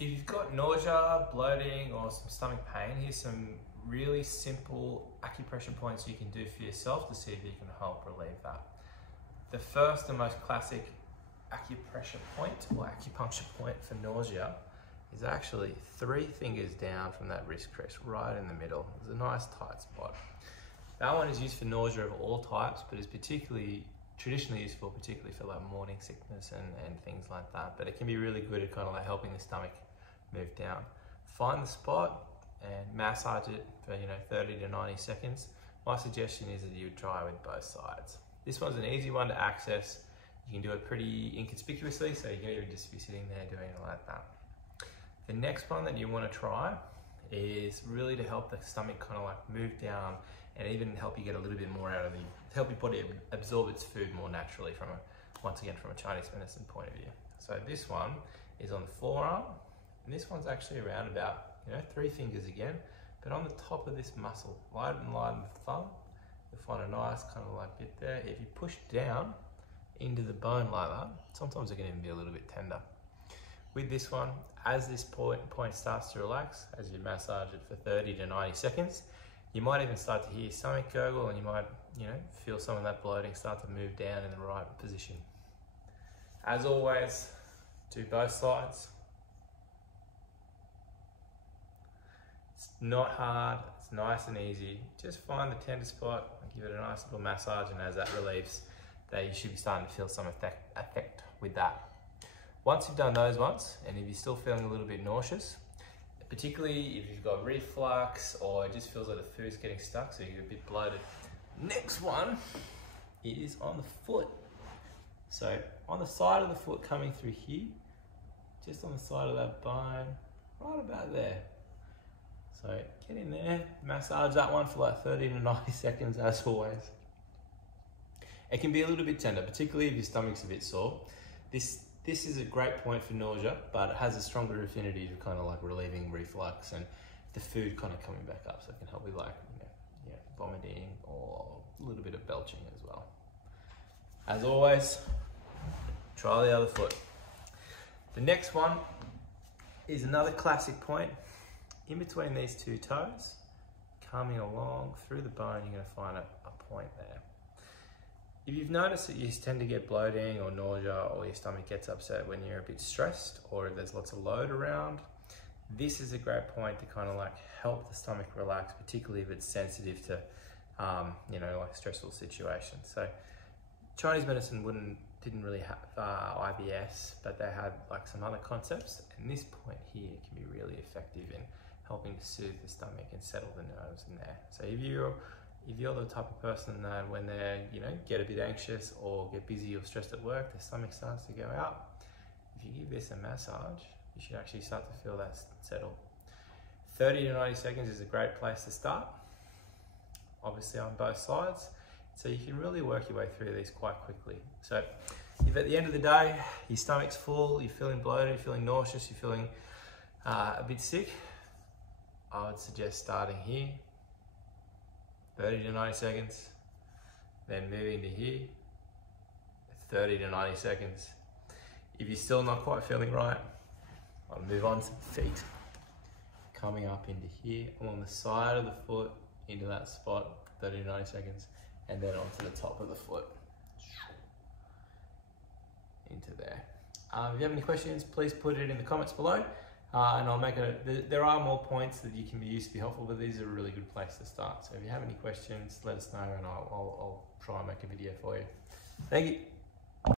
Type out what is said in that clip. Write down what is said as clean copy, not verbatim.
If you've got nausea, bloating, or some stomach pain, here's some really simple acupressure points you can do for yourself to see if you can help relieve that. The first and most classic acupressure point or acupuncture point for nausea is actually 3 fingers down from that wrist crease, right in the middle. There's a nice tight spot. That one is used for nausea of all types, but is traditionally useful, particularly for like morning sickness and things like that. But it can be really good at kind of like helping the stomach move down. Find the spot and massage it for 30 to 90 seconds. My suggestion is that you try with both sides. This one's an easy one to access. You can do it pretty inconspicuously, so you can just be sitting there doing it like that. The next one that you want to try is really to help the stomach kind of like move down and even help you get a little bit more out of help your body absorb its food more naturally once again from a Chinese medicine point of view. So this one is on the forearm, and this one's actually around about 3 fingers again, but on the top of this muscle, right in line with the thumb, you'll find a nice kind of like bit there. If you push down into the bone like that, sometimes it can even be a little bit tender. With this one, as this point starts to relax, as you massage it for 30 to 90 seconds, you might even start to hear your stomach gurgle, and you might, feel some of that bloating start to move down in the right position. As always, do both sides. It's not hard, it's nice and easy. Just find the tender spot and give it a nice little massage, and as that relieves, you should be starting to feel some effect with that. Once you've done those ones, and if you're still feeling a little bit nauseous, particularly if you've got reflux or it just feels like the food's getting stuck, so you're a bit bloated. Next one is on the foot. So on the side of the foot coming through here, just on the side of that bone, right about there. So get in there, massage that one for like 30 to 90 seconds as always. It can be a little bit tender, particularly if your stomach's a bit sore. This is a great point for nausea, but it has a stronger affinity to kind of like relieving reflux and the food kind of coming back up, so it can help with like vomiting or a little bit of belching as well. As always, try the other foot. The next one is another classic point. In between these 2 toes, coming along through the bone, you're going to find a point there. If you've noticed that you tend to get bloating or nausea, or your stomach gets upset when you're a bit stressed, or if there's lots of load around, this is a great point to kind of like help the stomach relax, particularly if it's sensitive to, like stressful situations. So Chinese medicine didn't really have IBS, but they had like some other concepts, and this point here can be really effective in helping to soothe the stomach and settle the nerves in there. So if you're the type of person that when they get a bit anxious or get busy or stressed at work, their stomach starts to go out, if you give this a massage, you should actually start to feel that settle. 30 to 90 seconds is a great place to start, obviously on both sides, so you can really work your way through these quite quickly. So if at the end of the day your stomach's full, you're feeling bloated, you're feeling nauseous, you're feeling a bit sick, I would suggest starting here, 30 to 90 seconds, then moving to here, 30 to 90 seconds. If you're still not quite feeling right, I'll move on to the feet. Coming up into here, along the side of the foot, into that spot, 30 to 90 seconds, and then onto the top of the foot, into there. If you have any questions, please put it in the comments below. And I'll make there are more points that you can be used to be helpful, but these are a really good place to start. So if you have any questions, let us know, and I'll try and make a video for you. Thank you.